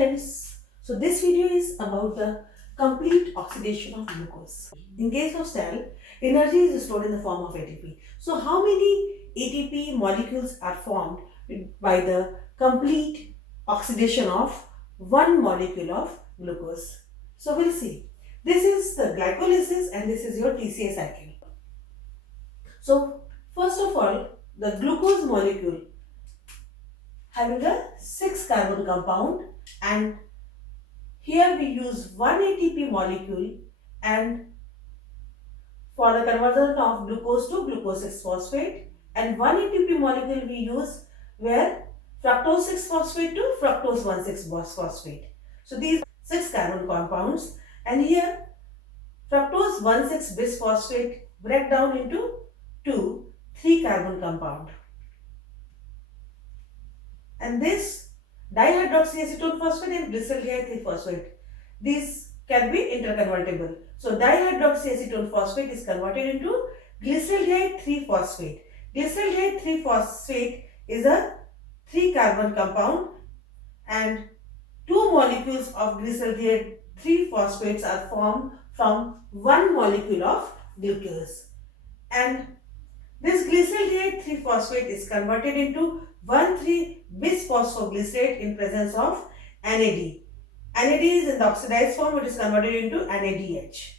friends, so this video is about the complete oxidation of glucose. In case of cell, energy is stored in the form of ATP. So how many ATP molecules are formed by the complete oxidation of one molecule of glucose? So we'll see. This is the glycolysis and this is your TCA cycle. So first of all, the glucose molecule having a 6 carbon compound, and here we use 1 ATP molecule, and for the conversion of glucose to glucose 6-phosphate, and 1 ATP molecule we use where fructose 6-phosphate to fructose 1,6-phosphate. So these 6 carbon compounds, and here fructose 1,6-bisphosphate break down into 2 3 carbon compound. And this dihydroxyacetone phosphate and glyceryl 3-phosphate. These can be interconvertible. So dihydroxyacetone phosphate is converted into glyceryl 3-phosphate. Glyceryl 3-phosphate is a 3 carbon compound, and 2 molecules of glyceryl 3-phosphates are formed from 1 molecule of glucose. And this glyceryl 3-phosphate is converted into 1,3-bisphosphoglycerate in presence of NAD. NAD is in the oxidized form, it is converted into NADH.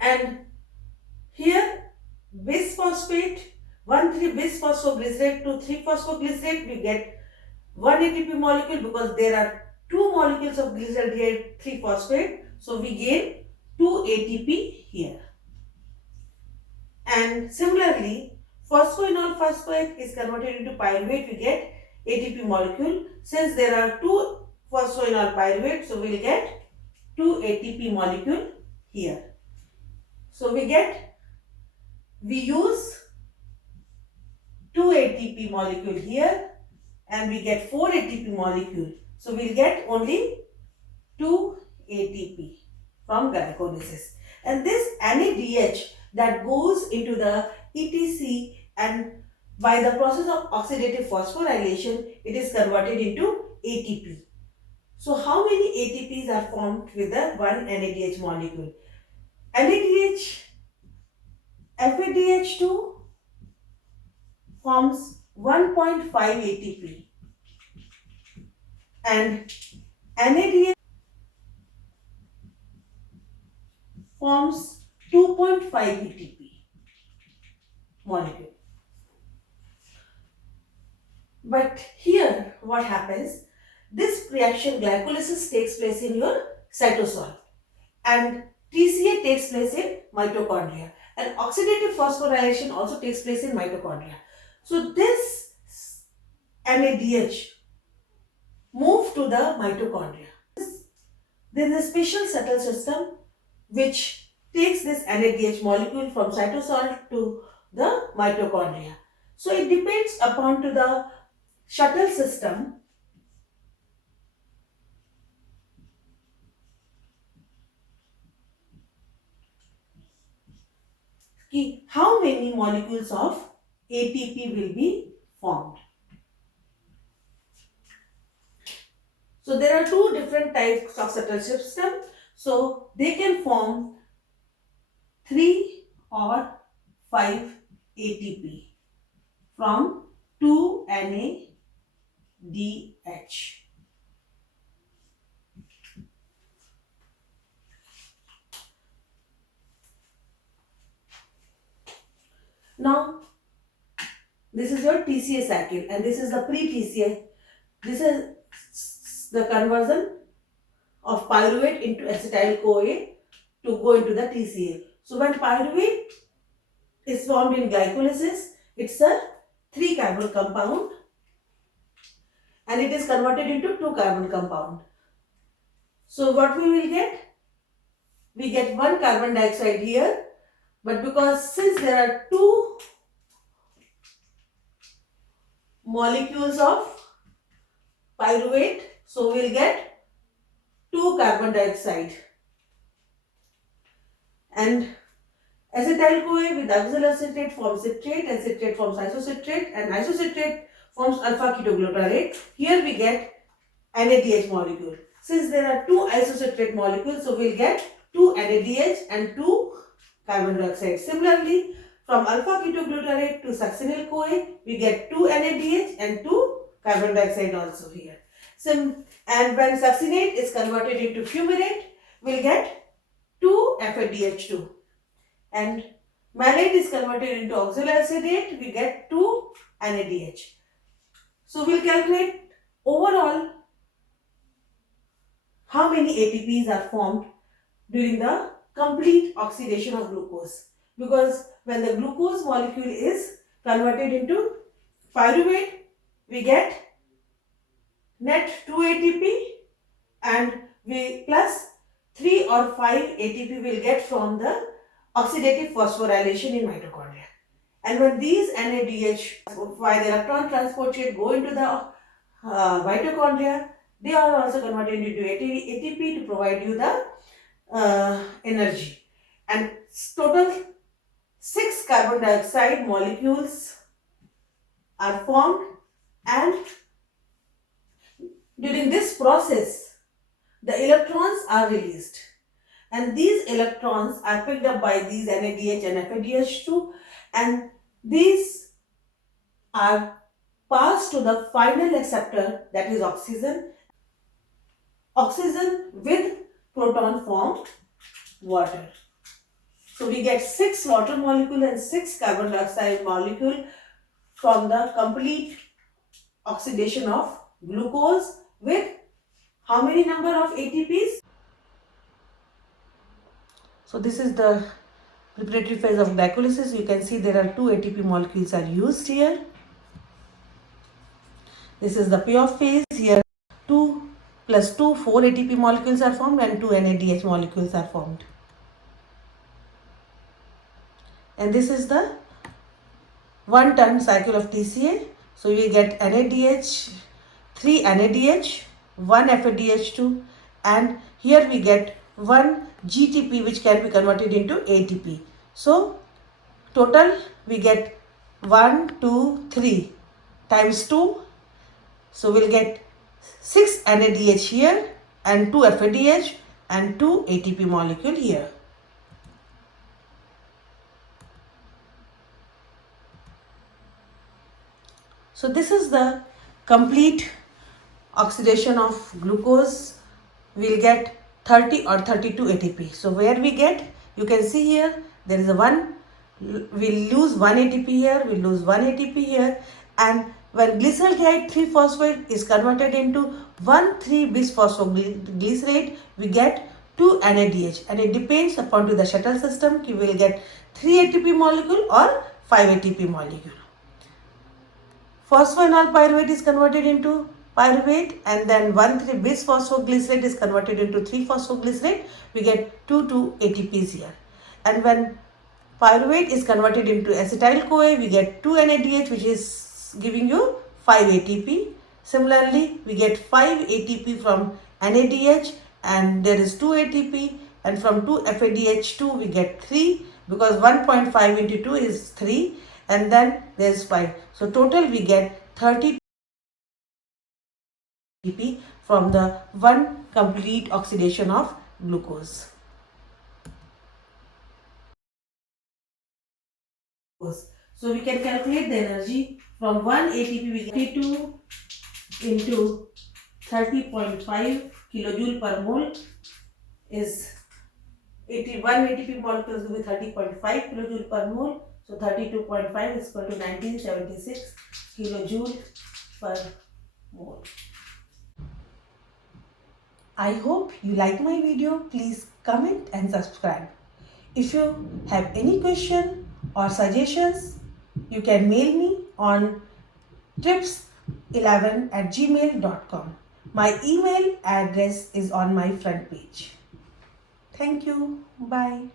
And here bisphosphate, 1,3-bisphosphoglycerate to 3-phosphoglycerate, we get 1 ATP molecule because there are 2 molecules of glyceryl 3-phosphate. So we gain 2 ATP here. And similarly, phosphoenol phosphate is converted into pyruvate, we get ATP molecule. Since there are 2 phosphoenol pyruvate, so we will get 2 ATP molecule here. So we use 2 ATP molecule here, and we get 4 ATP molecule. So we will get only 2 ATP from glycolysis. And this NADH that goes into the ETC, and by the process of oxidative phosphorylation, it is converted into ATP. So how many ATPs are formed with the one NADH molecule? NADH, FADH2 forms 1.5 ATP, and NADH forms 2.5 ATP molecule. But here what happens, this reaction glycolysis takes place in your cytosol, and TCA takes place in mitochondria, and oxidative phosphorylation also takes place in mitochondria. So this NADH move to the mitochondria. There is a special subtle system which takes this NADH molecule from cytosol to the mitochondria. So it depends upon to the shuttle system how many molecules of ATP will be formed. So there are 2 different types of shuttle system. So they can form 3 or 5 ATP from 2 NADH. Now this is your TCA cycle, and this is the pre-TCA. This is the conversion of pyruvate into acetyl-CoA to go into the TCA. So when pyruvate is formed in glycolysis, it's a 3 carbon compound, and it is converted into 2 carbon compound. So what we will get? We get 1 carbon dioxide here, but because since there are 2 molecules of pyruvate, so we will get 2 carbon dioxide, and acetyl-CoA with oxyl acetate forms citrate, and citrate forms isocitrate, and isocitrate forms alpha ketoglutarate. Here we get NADH molecule. Since there are two isocitrate molecules, so we'll get 2 NADH and 2 carbon dioxide. Similarly, from alpha ketoglutarate to succinyl CoA, we get 2 NADH and 2 carbon dioxide also here. And when succinate is converted into fumarate, we'll get 2 FADH2. And malate is converted into oxaloacetate, we get 2 NADH. So we'll calculate overall how many ATPs are formed during the complete oxidation of glucose. Because when the glucose molecule is converted into pyruvate, we get net 2 ATP and we plus 3 or 5 ATP will get from the oxidative phosphorylation in mitochondria. And when these NADH via the electron transport chain go into the mitochondria, they are also converted into ATP to provide you the energy. And total 6 carbon dioxide molecules are formed, and during this process the electrons are released, and these electrons are picked up by these NADH and FADH2, and these are passed to the final acceptor, that is oxygen. Oxygen with proton formed water. So we get 6 water molecule and 6 carbon dioxide molecule from the complete oxidation of glucose with how many number of ATPs? So this is the preparatory phase of glycolysis. You can see there are 2 ATP molecules are used here. This is the payoff phase. Here 2 plus 2, 4 ATP molecules are formed and 2 NADH molecules are formed. And this is the 1 ton cycle of TCA. So we get NADH, 3 NADH, 1 FADH2, and here we get 1 GTP which can be converted into ATP. So total we get 1, 2, 3 times 2. So we'll get 6 NADH here and 2 FADH and 2 ATP molecule here. So this is the complete oxidation of glucose. We'll get 30 or 32 ATP. So where we get, you can see here, there is a 1, we'll lose 1 ATP here, we'll lose 1 ATP here, and when glyceraldehyde 3-phosphate is converted into 1,3-bisphosphoglycerate, we get 2 NADH, and it depends upon to the shuttle system. We will get 3 ATP molecule or 5 ATP molecule. Phosphoenol pyruvate is converted into pyruvate, and then 1,3-bisphosphoglycerate is converted into 3-phosphoglycerate. We get 2 ATPs here. And when pyruvate is converted into acetyl-CoA, we get 2 NADH, which is giving you 5 ATP. Similarly, we get 5 ATP from NADH, and there is 2 ATP, and from 2 FADH2 we get 3, because 1.5 into 2 is 3, and then there is 5. So total we get 30 ATP from the one complete oxidation of glucose. So we can calculate the energy from 1 ATP, we get 32 into 30.5 kilojoule per mole is 81 ATP molecules will be 30.5 kilojoule per mole. So 32.5 is equal to 1976 kilojoule per mole. I hope you like my video. Please comment and subscribe. If you have any question or suggestions, you can mail me on trips11@gmail.com. My email address is on my front page. Thank you. Bye.